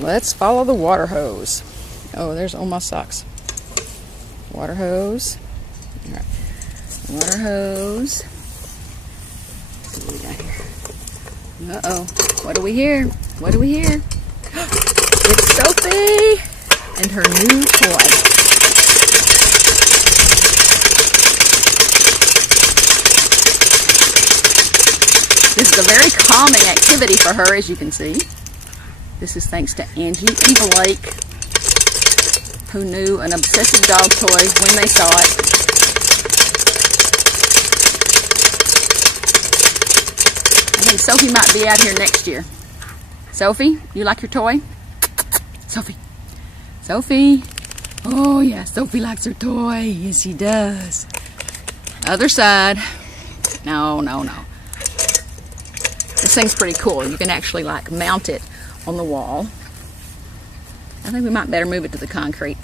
Let's follow the water hose. Oh, there's all my socks. Water hose. All right. Water hose. Let's see what we got here. Uh-oh. What do we hear? What do we hear? It's Sophie and her new toy. This is a very calming activity for her, as you can see. This is thanks to Angie and Blake, who knew an obsessive dog toy when they saw it. I think Sophie might be out here next year. Sophie, you like your toy? Sophie. Sophie. Oh yeah, Sophie likes her toy. Yes, she does. Other side. No, no, no. This thing's pretty cool. You can actually like mount it on the wall. I think we might better move it to the concrete.